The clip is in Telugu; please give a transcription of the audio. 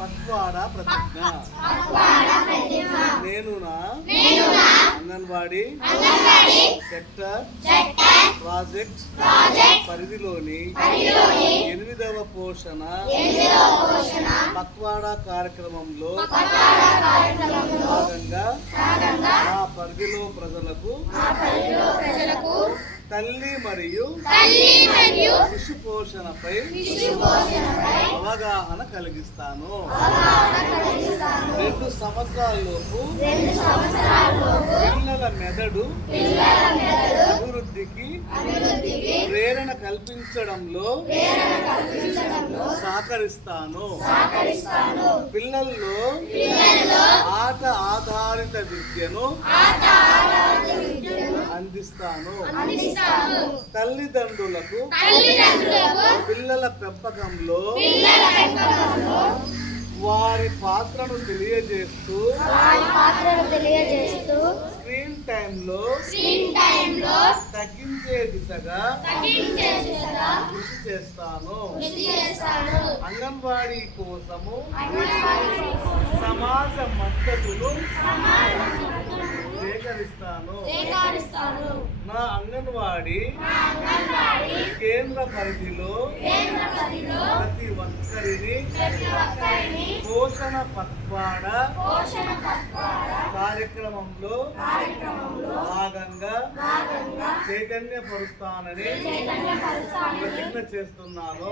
పక్వాడా ప్రతిజ్ఞ నేను నా అంగన్వాడీ సెక్టర్ ప్రాజెక్ట్ పరిధిలోని 8వ పోషణ పక్వాడా కార్యక్రమంలో భాగంగా ఆ పరిధిలో ప్రజలకు తల్లి మరియు శిశు పోషణపై అవగాహన కలిగిస్తాను. 2 సంవత్సరాలలోపు పిల్లల మెదడు అభివృద్ధికి ప్రేరణ కల్పించడంలో సహకరిస్తాను. పిల్లల్లో ఆట ఆధారిత విద్యను అందిస్తాను. తల్లిదండ్రులకు పిల్లల పెంపకంలో వారి పాత్రను తెలియజేస్తూ స్క్రీన్ టైంలో తగ్గించే దిశగా కృషి చేస్తాను. అంగన్వాడీ కోసము సమాజ మద్దతును సేకరిస్తాను. నా అంగన్వాడీ కేంద్ర పరిధిలో ప్రతి ఒక్కరిని పోషణ పక్వాడా కార్యక్రమంలో భాగంగా చైతన్యపరుస్తానని ప్రతిజ్ఞ చేస్తున్నాను.